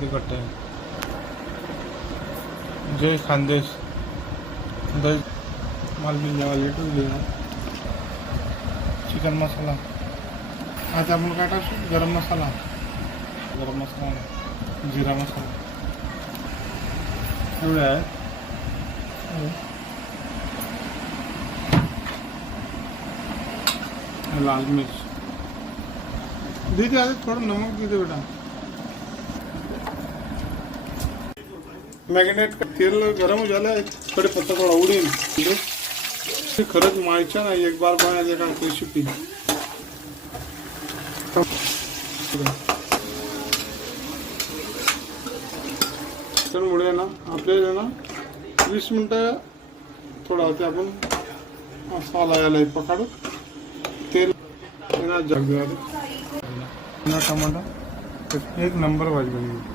तिखट आहे. जय खानदेश. दही मालबीन जेवायला ठेवली. चिकन मसाला. आता आपण काय टाकू? गरम मसाला, जिरा मसाला एवढे आहे. लाल मिर्च दीदी, आधे थोड़ा नमक दीजिए बेटा. मॅग्नेट का तेल गरम हो झालं. एक कढीपत्ता थोडा उडीन. खरंच मायच्या नाही, एक बार बनायचं का रेसिपी. त्यामुळे ना आपल्याला ना 20 मिनिटं थोडा होते. आपण मसाला यायला पकाडू. तेल जग टमाटा एक नंबर भाजी बनली.